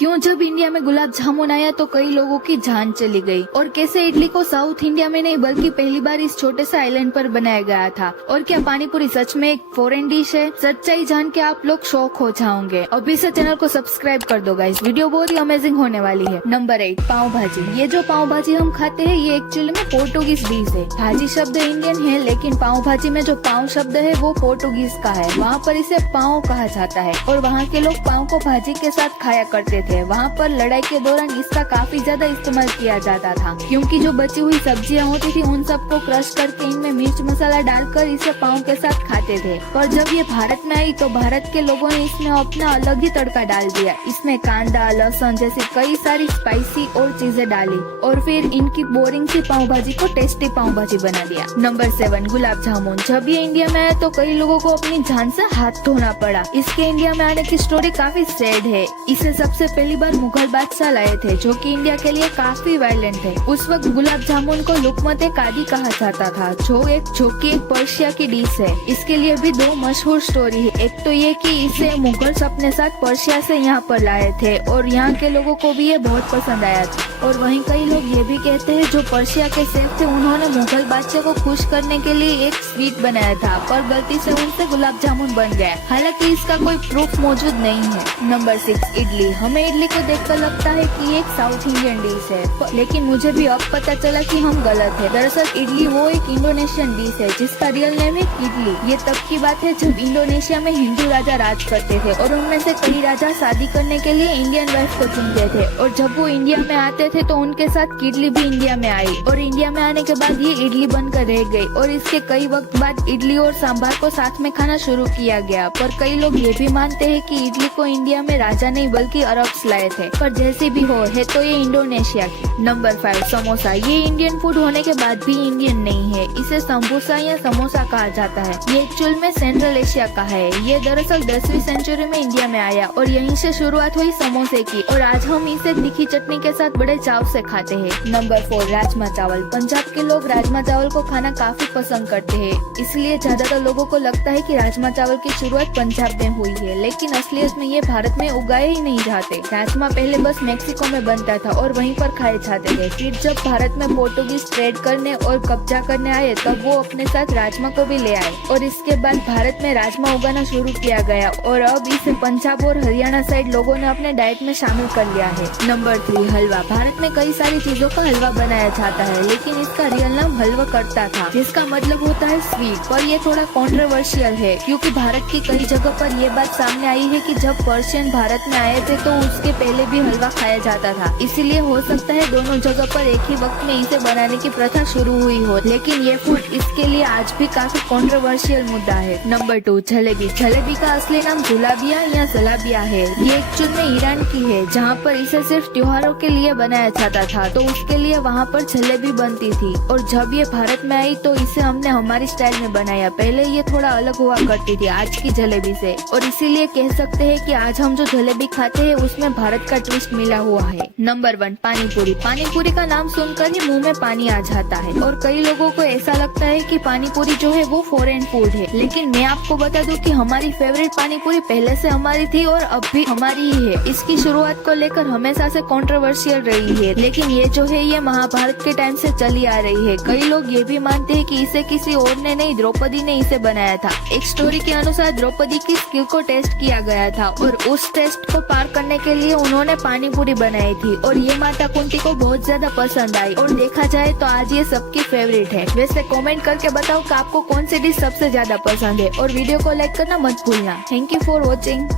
क्यों जब इंडिया में गुलाब जामुन आया तो कई लोगों की जान चली गई, और कैसे इडली को साउथ इंडिया में नहीं बल्कि पहली बार इस छोटे से आइलैंड पर बनाया गया था, और क्या पानी पूरी सच में एक फॉरेन डिश है। सच्चाई जान के आप लोग शॉक हो जाओगे। अभी से चैनल को सब्सक्राइब कर दो गाइस, वीडियो बहुत ही अमेजिंग होने वाली है। नंबर 8, पाव भाजी। ये जो पाव भाजी हम खाते हैं ये एक्चुअली में पोर्टुगीज डिश है। भाजी शब्द इंडियन है लेकिन पाव भाजी में जो पाव शब्द है वो पोर्टुगीज का है। वहाँ पर इसे पाव कहा जाता है और वहाँ के लोग पाव को भाजी के साथ खाया करते थे। वहाँ पर लड़ाई के दौरान इसका काफी ज्यादा इस्तेमाल किया जाता था, क्योंकि जो बची हुई सब्जियां होती थी उन सबको क्रश करके इनमें मिर्च मसाला डालकर इसे पाव के साथ खाते थे। पर जब ये भारत में आई तो भारत के लोगों ने इसमें अपना अलग ही तड़का डाल दिया। इसमें कांदा, लहसुन जैसी कई सारी स्पाइसी और चीजें डाली और फिर इनकी बोरिंग सी पाव भाजी को टेस्टी पाव भाजी बना दिया। नंबर 7, गुलाब जामुन। जब ये इंडिया में आया तो कई लोगों को अपनी जान से हाथ धोना पड़ा। इसके इंडिया में आने की स्टोरी काफी सैड है। इसे सबसे पहली बार मुगल बादशाह लाए थे जो कि इंडिया के लिए काफी वायलेंट थे। उस वक्त गुलाब जामुन को लुकमत कादी कहा जाता था, जो कि एक पर्शिया की डिश है। इसके लिए भी दो मशहूर स्टोरी है। एक तो ये कि इसे मुगल्स अपने साथ पर्शिया से यहाँ पर लाए थे और यहाँ के लोगों को भी ये बहुत पसंद आया था। और वहीं कई लोग ये भी कहते हैं जो पर्शिया के शेफ थे उन्होंने मुगल बादशाह को खुश करने के लिए एक स्वीट बनाया था, पर गलती से उनसे गुलाब जामुन बन गया। हालांकि इसका कोई प्रूफ मौजूद नहीं है। नंबर 6, इडली। हमें इडली को देखकर लगता है कि ये एक साउथ इंडियन डिश है, लेकिन मुझे भी अब पता चला कि हम गलत है। दरअसल इडली वो एक इंडोनेशियन डिश है जिसका रियल नेम है इडली। ये तब की बात है जब इंडोनेशिया में हिंदू राजा राज करते थे और उनमें से कई राजा शादी करने के लिए इंडियन वाइफ को चुनते थे, और जब वो इंडिया में आते थे तो उनके साथ इडली भी इंडिया में आई, और इंडिया में आने के बाद ये इडली बनकर रह गई और इसके कई वक्त बाद इडली और सांभर को साथ में खाना शुरू किया गया। पर कई लोग ये भी मानते हैं कि इडली को इंडिया में राजा नहीं बल्कि अरब्स लाए थे, पर जैसे भी हो है तो ये इंडोनेशिया की। नंबर 5, समोसा। ये इंडियन फूड होने के बाद भी इंडियन नहीं है। इसे समोसा या समोसा कहा जाता है। ये एक्चुअल में सेंट्रल एशिया का है। ये दरअसल 10वीं सेंचुरी में इंडिया में आया और यहीं से शुरुआत हुई समोसे की, और आज हम इसे तीखी चटनी के साथ बड़े चाव से खाते हैं। नंबर 4, राजमा चावल। पंजाब के लोग राजमा चावल को खाना काफी पसंद करते हैं, इसलिए ज्यादातर लोगों को लगता है कि राजमा चावल की शुरुआत पंजाब में हुई है, लेकिन असलियत में ये भारत में उगाए ही नहीं जाते। राजमा पहले बस मेक्सिको में बनता था और वहीं पर खाए जाते थे। फिर जब भारत में पोर्टुगीज ट्रेड करने और कब्जा करने आए तब वो अपने साथ राजमा को भी ले आए, और इसके बाद भारत में राजमा उगाना शुरू किया गया, और अब इसे पंजाब और हरियाणा साइड लोगों ने अपने डाइट में शामिल कर लिया है। नंबर 3, हलवा। भारत में कई सारी चीजों का हलवा बनाया जाता है, लेकिन इसका रियल नाम हलवा करता था, जिसका मतलब होता है स्वीट। पर ये थोड़ा कॉन्ट्रोवर्शियल है क्योंकि भारत की कई जगह पर ये बात सामने आई है कि जब पर्शियन भारत में आए थे तो उसके पहले भी हलवा खाया जाता था। इसीलिए हो सकता है दोनों जगह पर एक ही वक्त में इसे बनाने की प्रथा शुरू हुई हो, लेकिन ये फूड इसके लिए आज भी काफी कॉन्ट्रोवर्शियल मुद्दा है। नंबर 2, जलेबी। जलेबी का असली नाम जुलाबिया या जलाबिया है। ये एक्चुअल में ईरान की है, जहाँ पर इसे सिर्फ त्योहारों के लिए बनाया जाता था, तो उसके लिए वहाँ पर जलेबी बनती थी, और जब ये भारत में आई तो इसे हमने हमारी स्टाइल में बनाया। पहले ये थोड़ा अलग हुआ करती थी आज की जलेबी से, और इसीलिए कह सकते हैं कि आज हम जो जलेबी खाते हैं उसमें भारत का ट्विस्ट मिला हुआ है। नंबर 1, पानी पूरी। पानी पूरी का नाम सुनकर ही मुंह में पानी आ जाता है, और कई लोगों को ऐसा लगता है कि पानी पूरी जो है वो फॉरेन फूड है, लेकिन मैं आपको बता दूं कि हमारी फेवरेट पानी पूरी पहले से हमारी थी और अब भी हमारी ही है। इसकी शुरुआत को लेकर हमेशा से कंट्रोवर्शियल रही है, लेकिन ये जो है ये महाभारत के टाइम से चली आ रही है। कई लोग ये भी मानते हैं कि इसे किसी और ने नहीं, द्रौपदी ने इसे बनाया था। एक स्टोरी के अनुसार द्रौपदी की स्किल को टेस्ट किया गया था और उस टेस्ट को पार करने के लिए उन्होंने पानी पूरी बनाई थी, और ये माता कुंती को बहुत ज्यादा पसंद आई, और देखा जाए तो आज ये सबकी फेवरेट है। वैसे कमेंट करके बताओ कि आपको कौन सी डिश सबसे ज्यादा पसंद है, और वीडियो को लाइक करना मत भूलना। Thank you for watching.